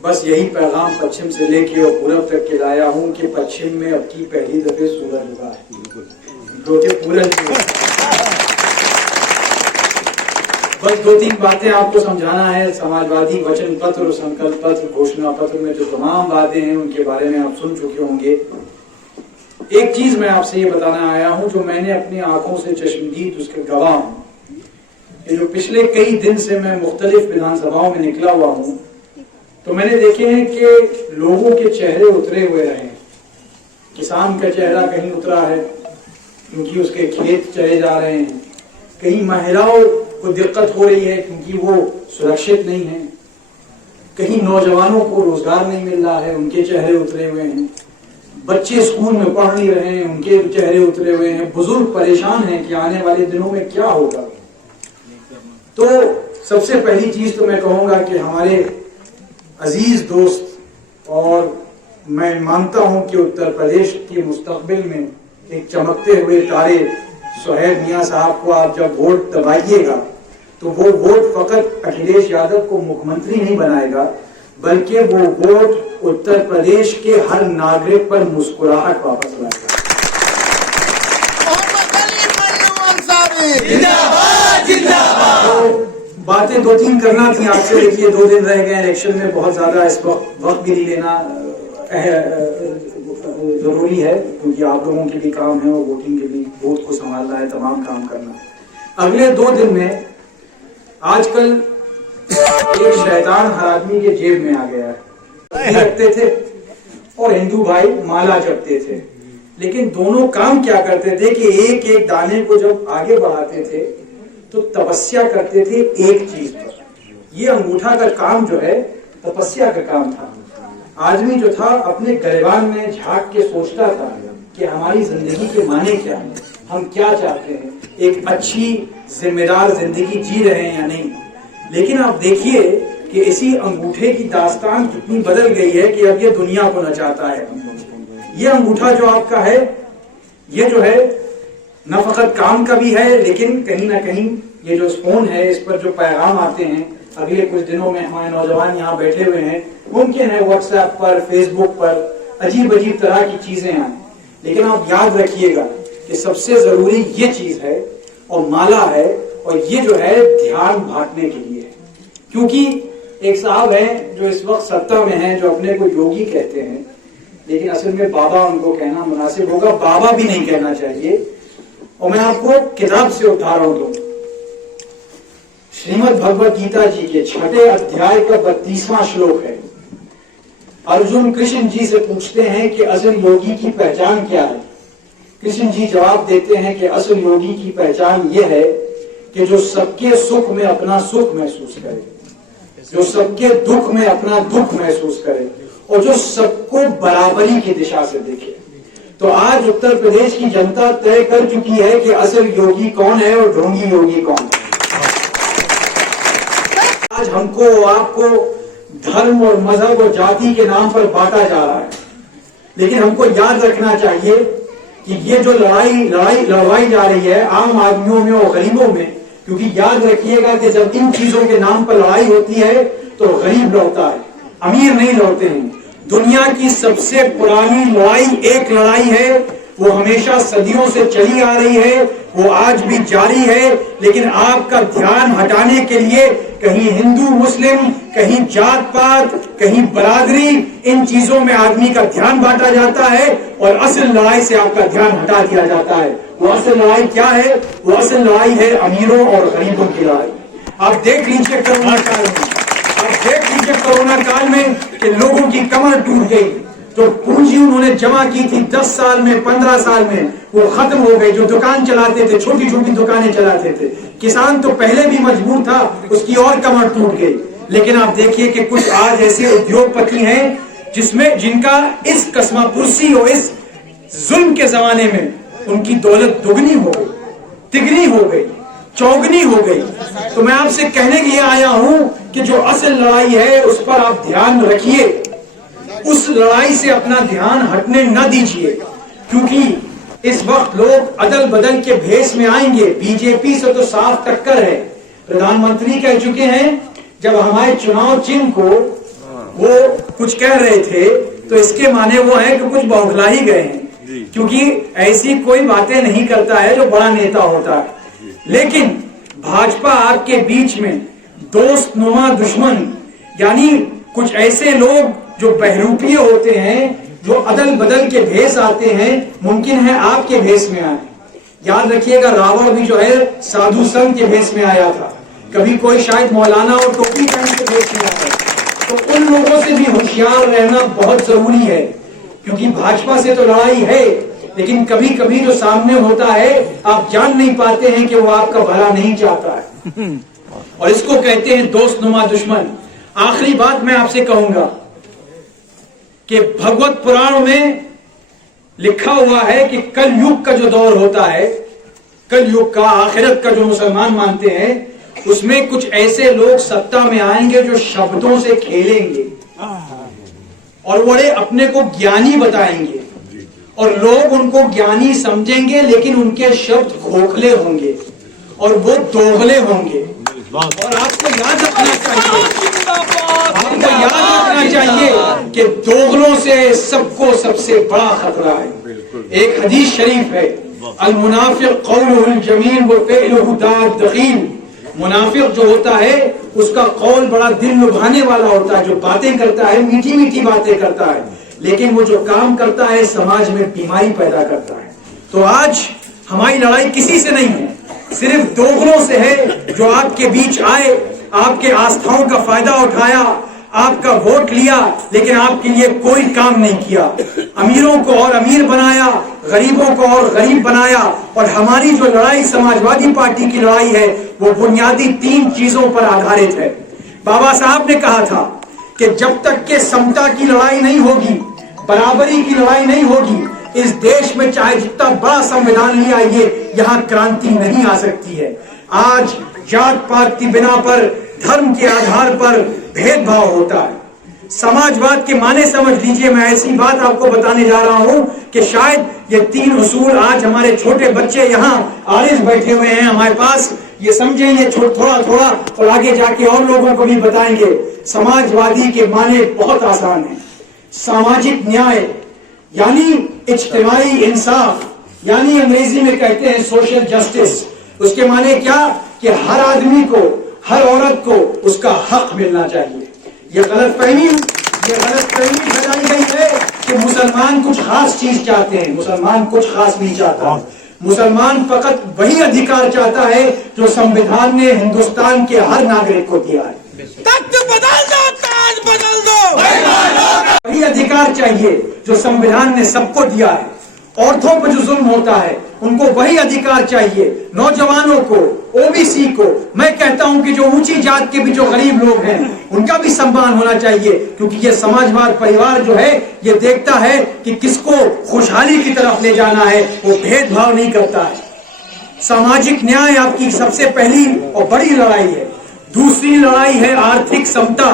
बस यही पैगाम पश्चिम से लेके और पूरब तक के लाया हूँ कि पश्चिम में अब की पहली दफे सूरज उगा है। बस दो तीन बातें आपको समझाना है। समाजवादी वचन पत्र और संकल्प पत्र, घोषणा पत्र में जो तमाम बातें हैं उनके बारे में आप सुन चुके होंगे। एक चीज मैं आपसे ये बताना आया हूं जो मैंने अपनी आंखों से चश्मदीद उसके गवाह हूं। ये जो पिछले कई दिन से मैं मुख्तलिफ विधानसभाओं में निकला हुआ हूं तो मैंने देखे हैं कि लोगों के चेहरे उतरे हुए रहे। किसान का चेहरा कहीं उतरा है क्योंकि उसके खेत चले जा रहे हैं, कहीं महिलाओं को दिक्कत हो रही है क्योंकि वो सुरक्षित नहीं है, कहीं नौजवानों को रोजगार नहीं मिल रहा है, उनके चेहरे उतरे हुए हैं, बच्चे स्कूल में पढ़ नहीं रहे हैं, उनके चेहरे उतरे हुए हैं, बुजुर्ग परेशान हैं कि आने वाले दिनों में क्या होगा। तो सबसे पहली चीज तो मैं कहूंगा कि हमारे अजीज दोस्त, और मैं मानता हूं कि उत्तर प्रदेश के मुस्तकबिल में एक चमकते हुए तारे सुहैब मियां साहब को आप जब वोट दबाइएगा तो वो वोट फकत अखिलेश यादव को मुख्यमंत्री नहीं बनाएगा, बल्कि वो वोट उत्तर प्रदेश के हर नागरिक पर मुस्कुराहट वापस लाएगा। तो बातें दो तीन करना थी आपसे। देखिए 2 दिन रह गए इलेक्शन में, बहुत ज्यादा इस वक्त भी नहीं लेना जरूरी है क्योंकि आप लोगों के भी काम है और वोटिंग के भी बूथ को संभालना है, तमाम काम करना है। अगले 2 दिन में आजकल एक शैतान हर आदमी के जेब में आ गया है। रखते थे और हिंदू भाई माला जपते थे, लेकिन दोनों काम क्या करते थे कि एक एक दाने को जब आगे बढ़ाते थे तो तपस्या करते थे एक चीज पर। ये अंगूठा का काम जो है तपस्या का काम था। आदमी जो था अपने गरीबान में झांक के सोचता था कि हमारी जिंदगी के माने क्या है, हम क्या चाहते हैं, एक अच्छी जिम्मेदार जिंदगी जी रहे हैं या नहीं। लेकिन आप देखिए कि इसी अंगूठे की दास्तान कितनी बदल गई है कि अब ये दुनिया को नचाता है। ये अंगूठा जो आपका है, ये जो है न फकत काम का भी है, लेकिन कहीं ना कहीं ये जो फोन है इस पर जो पैगाम आते हैं, अगले कुछ दिनों में हमारे नौजवान यहाँ बैठे हुए हैं, मुमकिन है व्हाट्सएप पर, फेसबुक पर अजीब अजीब तरह की चीजें आए, लेकिन आप याद रखिएगा कि सबसे जरूरी ये चीज है और माला है, और ये जो है ध्यान बांटने के लिए है। क्योंकि एक साहब हैं जो इस वक्त सत्ता में हैं, जो अपने को योगी कहते हैं, लेकिन असल में बाबा उनको कहना मुनासिब होगा, बाबा भी नहीं कहना चाहिए। और मैं आपको किताब से उतारा हूं, श्रीमद् भगवत गीता जी के 6 अध्याय का 32वां श्लोक है। अर्जुन कृष्ण जी से पूछते हैं कि असल योगी की पहचान क्या है। कृष्ण जी जवाब देते हैं कि असल योगी की पहचान यह है कि जो सबके सुख में अपना सुख महसूस करे, जो सबके दुख में अपना दुख महसूस करे, और जो सबको बराबरी की दिशा से देखे। तो आज उत्तर प्रदेश की जनता तय कर चुकी है कि असल योगी कौन है और ढोंगी योगी कौन है। आज हमको आपको धर्म और मजहब और जाति के नाम पर बांटा जा रहा है, लेकिन हमको याद रखना चाहिए कि ये जो लड़ाई जा रही है आम आदमियों में और गरीबों में, क्योंकि याद रखिएगा कि जब इन चीजों के नाम पर लड़ाई होती है तो गरीब लड़ता है, अमीर नहीं लड़ते हैं। दुनिया की सबसे पुरानी लड़ाई एक लड़ाई है, वो हमेशा सदियों से चली आ रही है, वो आज भी जारी है। लेकिन आपका ध्यान हटाने के लिए कहीं हिंदू मुस्लिम, कहीं जात पात, कहीं बरादरी, इन चीजों में आदमी का ध्यान बांटा जाता है और असल लड़ाई से आपका ध्यान हटा दिया जाता है। वो असल लड़ाई क्या है? वो असल लड़ाई है अमीरों और गरीबों की लड़ाई। आप देख लीजिए कोरोना काल में, आप देख लीजिए कोरोना काल में कि लोगों की कमर टूट गई। जो पूंजी उन्होंने जमा की थी 10 साल में, 15 साल में, वो खत्म हो गई। जो दुकान चलाते थे, छोटी छोटी दुकानें चलाते थे, किसान तो पहले भी मजबूर था, उसकी और कमर टूट गई। लेकिन आप देखिए कि कुछ आज ऐसे उद्योगपति हैं जिनका इस कसमापुरसी और इस जुल्म के जमाने में उनकी दौलत दुगनी हो गई, तिगनी हो गई, चौगनी हो गई। तो मैं आपसे कहने के लिए आया हूं कि जो असल लड़ाई है उस पर आप ध्यान रखिए, उस लड़ाई से अपना ध्यान हटने न दीजिए, क्योंकि इस वक्त लोग अदल बदल के भेष में आएंगे। बीजेपी से तो साफ टक्कर है। प्रधानमंत्री कह चुके हैं जब हमारे चुनाव चिन्ह को वो कुछ कह रहे थे तो इसके माने वो है कि कुछ बौखला ही गए हैं, क्योंकि ऐसी कोई बातें नहीं करता है जो बड़ा नेता होता है। लेकिन भाजपा आपके बीच में दोस्त नुमा दुश्मन, यानी कुछ ऐसे लोग जो बहरूपीय होते हैं, जो अदल बदल के भेष आते हैं, मुमकिन है आपके भेष में आए। याद रखिएगा, रावण भी जो है साधु संत के भेष में आया था, कभी कोई शायद मौलाना और टोपी पहन के भेष में आया। तो उन लोगों से भी होशियार रहना बहुत जरूरी है, क्योंकि भाजपा से तो लड़ाई है, लेकिन कभी कभी जो सामने होता है आप जान नहीं पाते हैं कि वो आपका भला नहीं चाहता है, और इसको कहते हैं दोस्त नुमा दुश्मन। आखिरी बात मैं आपसे कहूंगा कि भगवत पुराण में लिखा हुआ है कि कल युग का जो दौर होता है, कल युग का, आखिरत का जो मुसलमान मानते हैं, उसमें कुछ ऐसे लोग सत्ता में आएंगे जो शब्दों से खेलेंगे और बड़े अपने को ज्ञानी बताएंगे, और लोग उनको ज्ञानी समझेंगे, लेकिन उनके शब्द खोखले होंगे और वो दोगले होंगे। और आपको याद रखना चाहिए कि दोगलों से सबको सबसे बड़ा खतरा है। एक हदीस शरीफ है, अल मुनाफिक कौलुहुल जमील व फ़िअलुहु दाद दखील। मुनाफिक जो होता है उसका कौल बड़ा दिल लुभाने वाला होता है, जो बातें करता है मीठी मीठी बातें करता है, लेकिन वो जो काम करता है समाज में बीमारी पैदा करता है। तो आज हमारी लड़ाई किसी से नहीं है, सिर्फ दोगलों से है, जो आपके बीच आए, आपके आस्थाओं का फायदा उठाया, आपका वोट लिया, लेकिन आपके लिए कोई काम नहीं किया। अमीरों को और अमीर बनाया, गरीबों को और गरीब बनाया। और हमारी जो लड़ाई समाजवादी पार्टी की लड़ाई है वो बुनियादी 3 चीजों पर आधारित है। बाबा साहब ने कहा था कि जब तक के समता की लड़ाई नहीं होगी, बराबरी की लड़ाई नहीं होगी, इस देश में चाहे जितना बड़ा संविधान ले आइए, यहाँ क्रांति नहीं आ सकती है। आज जात पात की बिना पर, धर्म के आधार पर भेदभाव होता है। समाजवाद के माने समझ लीजिए, मैं ऐसी बात आपको बताने जा रहा हूं कि शायद ये 3 उसूल आज हमारे छोटे बच्चे यहाँ आरिस बैठे हुए हैं हमारे पास, ये समझेंगे थोड़ा थोड़ा, और आगे जाके और लोगों को भी बताएंगे। समाजवादी के माने बहुत आसान है। सामाजिक न्याय यानी इज्तिमाई इंसाफ, यानी अंग्रेजी में कहते हैं सोशल जस्टिस। उसके माने क्या कि हर आदमी को, हर औरत को उसका हक मिलना चाहिए। ये गलतफहमी फैलाई गई है कि मुसलमान कुछ खास चीज चाहते हैं। मुसलमान कुछ खास नहीं चाहता। मुसलमान फकत वही अधिकार चाहता है जो संविधान ने हिंदुस्तान के हर नागरिक को दिया है। तख्त बदल दो, ताज बदल दो। वही अधिकार चाहिए जो संविधान ने सबको दिया है। औरतों पर जो जुल्म होता है उनको वही अधिकार चाहिए। नौजवानों को, ओबीसी को, मैं कहता हूं कि जो ऊंची जात के भी जो गरीब लोग हैं उनका भी सम्मान होना चाहिए, क्योंकि ये समाजवाद परिवार जो है ये देखता है कि किसको खुशहाली की तरफ ले जाना है, वो भेदभाव नहीं करता है। सामाजिक न्याय आपकी सबसे पहली और बड़ी लड़ाई है। दूसरी लड़ाई है आर्थिक समता,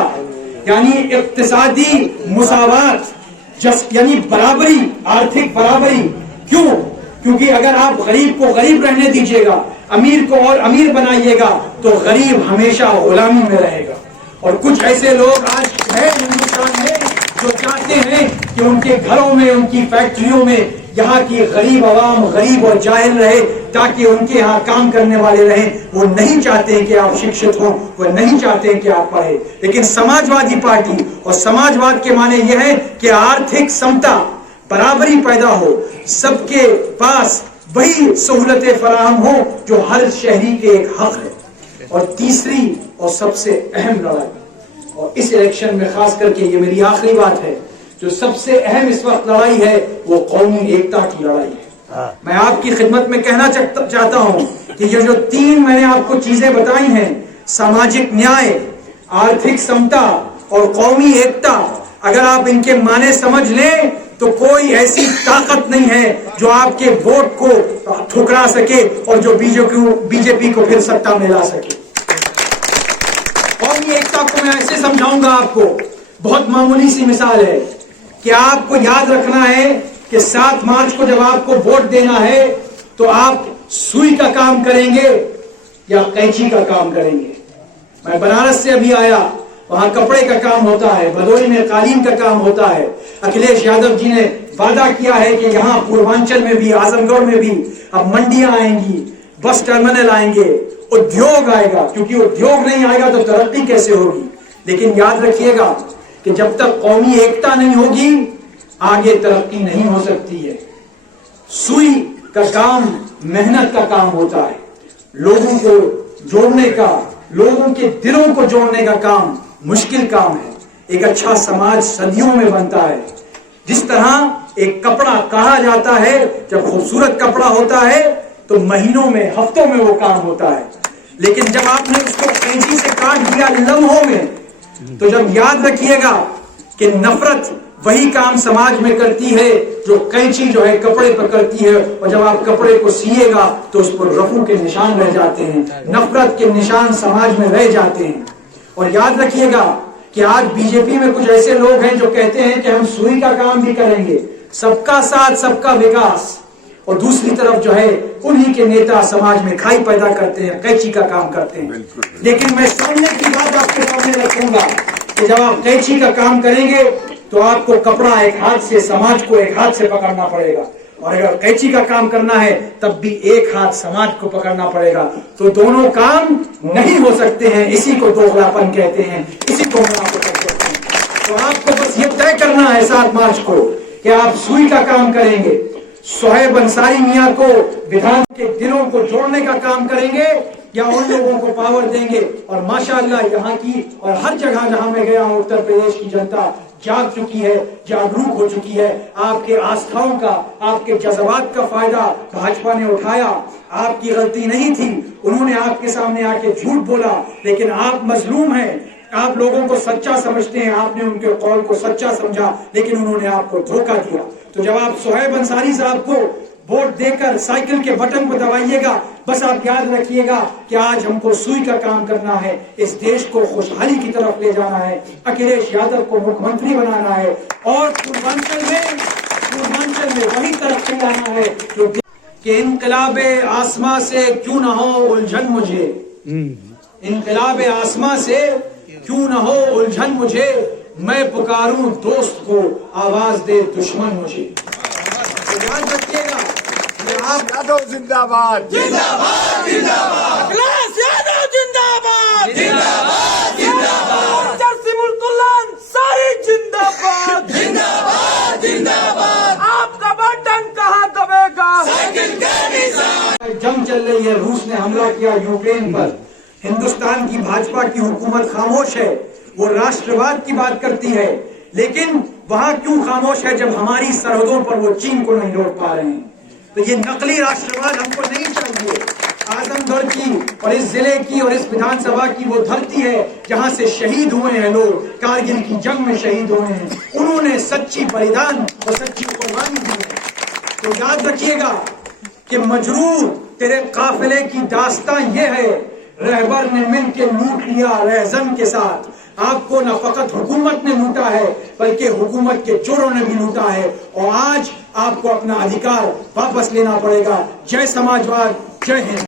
यानी इक्तिसादी मुसावात, यानी बराबरी, आर्थिक बराबरी। क्यों? क्योंकि अगर आप गरीब को गरीब रहने दीजिएगा, अमीर को और अमीर बनाइएगा, तो गरीब हमेशा गुलामी में रहेगा। और कुछ ऐसे लोग आज है हिंदुस्तान में जो चाहते हैं कि उनके घरों में, उनकी फैक्ट्रियों में यहाँ की गरीब आवाम गरीब और जाहिल रहे, ताकि उनके यहाँ काम करने वाले रहें। वो नहीं चाहते हैं कि आप शिक्षित हो, वो नहीं चाहते हैं कि आप पढ़े। लेकिन समाजवादी पार्टी और समाजवाद के माने यह है कि आर्थिक समता, बराबरी पैदा हो, सबके पास वही सहूलतें फराहम हो जो हर शहरी के एक हक है। और तीसरी और सबसे अहम लड़ाई, और इस इलेक्शन में खास करके ये मेरी आखिरी बात है, जो सबसे अहम इस वक्त लड़ाई है वो कौमी एकता की लड़ाई है। मैं आपकी खिदमत में कहना चाहता हूं कि ये जो 3 मैंने आपको चीजें बताई हैं, सामाजिक न्याय, आर्थिक समता और कौमी एकता, अगर आप इनके माने समझ लें तो कोई ऐसी ताकत नहीं है जो आपके वोट को ठुकरा सके और जो बीजेपी को फिर सत्ता में ला सके। कौमी एकता को मैं ऐसे समझाऊंगा आपको, बहुत मामूली सी मिसाल है कि आपको याद रखना है कि 7 मार्च को जब आपको वोट देना है तो आप सुई का काम करेंगे या कैंची का काम करेंगे। मैं बनारस से अभी आया, वहां कपड़े का काम होता है, भदोही में कालीन का काम होता है। अखिलेश यादव जी ने वादा किया है कि यहाँ पूर्वांचल में भी, आजमगढ़ में भी अब मंडियां आएंगी, बस टर्मिनल आएंगे, उद्योग आएगा, क्योंकि उद्योग नहीं आएगा तो तरक्की कैसे होगी। लेकिन याद रखिएगा कि जब तक कौमी एकता नहीं होगी आगे तरक्की नहीं हो सकती है। सुई का काम मेहनत का काम होता है, लोगों को जोड़ने का, लोगों के दिलों को जोड़ने का काम मुश्किल काम है। एक अच्छा समाज सदियों में बनता है। जिस तरह एक कपड़ा कहा जाता है, जब खूबसूरत कपड़ा होता है तो महीनों में, हफ्तों में वो काम होता है, लेकिन जब आपने उसको कैंची से काट दिया लम्हों में, तो जब याद रखिएगा कि नफरत वही काम समाज में करती है जो कैंची जो है कपड़े पर करती है, और जब आप कपड़े को सिएगा तो उस पर रफू के निशान रह जाते हैं, नफरत के निशान समाज में रह जाते हैं। और याद रखिएगा कि आज बीजेपी में कुछ ऐसे लोग हैं जो कहते हैं कि हम सुई का काम भी करेंगे, सबका साथ सबका विकास, और दूसरी तरफ जो है उन्हीं के नेता समाज में खाई पैदा करते हैं, कैंची का काम करते हैं। लेकिन मैं सामने की बात आपके सामने रखूंगा कि जब आप कैंची का काम करेंगे तो आपको कपड़ा एक हाथ से, समाज को एक हाथ से पकड़ना पड़ेगा, और अगर कैंची का काम करना है तब भी एक हाथ समाज को पकड़ना पड़ेगा। तो दोनों काम नहीं हो सकते हैं, इसी को दोगलापन कहते हैं, इसी को मुनाफिकत कहते हैं। तो आपको बस ये तय करना है 7 मार्च को कि आप सुई का काम करेंगे, सोहेब अंसारी मियां को विधान के दिलों को जोड़ने का काम करेंगे, या उन लोगों को पावर देंगे। और माशाअल्लाह यहाँ की और हर जगह जहां मैं गया हूं उत्तर प्रदेश की जनता जाग चुकी है, जागरूक हो चुकी है। आपके आस्थाओं का, आपके जज्बात का फायदा भाजपा ने उठाया। आपकी गलती नहीं थी, उन्होंने आपके सामने आके झूठ बोला, लेकिन आप मजलूम हैं, आप लोगों को सच्चा समझते हैं, आपने उनके कौल को सच्चा समझा, लेकिन उन्होंने आपको धोखा दिया। तो जब आप सोहेब अंसारी साहब को वोट देकर साइकिल के बटन को दबाइएगा, बस आप याद रखिएगा कि आज हमको सुई का काम करना है, इस देश को खुशहाली की तरफ ले जाना है, अखिलेश यादव को मुख्यमंत्री बनाना है, और पूर्वांचल में वही तरक्की लाना है कि इनकलाबे आसमां से क्यों ना हो उलझन मुझे, इनकलाबे आसमां से क्यों ना हो उलझन मुझे, मैं पुकारूं दोस्त को आवाज दे दुश्मन मुझे। याद रखिएगा आप यादव जिंदाबाद, जिंदाबाद जिंदाबाद, अखिलेश यादव जिंदाबाद, जिंदाबाद जिंदाबाद, जसीमुल्लाह अंसारी जिंदाबाद, जिंदाबाद जिंदाबाद, आपका बटन कहाँ दबेगा, साइकिल के निशान। जंग चल रही है, रूस ने हमला किया यूक्रेन पर, हिंदुस्तान की भाजपा की हुकूमत खामोश है, वो राष्ट्रवाद की बात करती है, लेकिन वहां क्यों खामोश है जब हमारी सरहदों पर वो चीन को नहीं रोक पा रहे हैं। तो ये नकली राष्ट्रवाद हमको नहीं चाहिए। आजमगढ़ की और इस जिले की और इस विधानसभा की वो धरती है जहां से शहीद हुए हैं लोग, कारगिल की जंग में शहीद हुए हैं, उन्होंने सच्ची बलिदान और सच्ची कुर्बानी दी है। तो याद रखिएगा कि मजरूर तेरे काफिले की दास्तां ये है, रहबर ने मिलकर लूट लिया रहजन के साथ। आपको न फकत हुकूमत ने लूटा है बल्कि हुकूमत के चोरों ने भी लूटा है, और आज आपको अपना अधिकार वापस लेना पड़ेगा। जय समाजवाद, जय हिंद।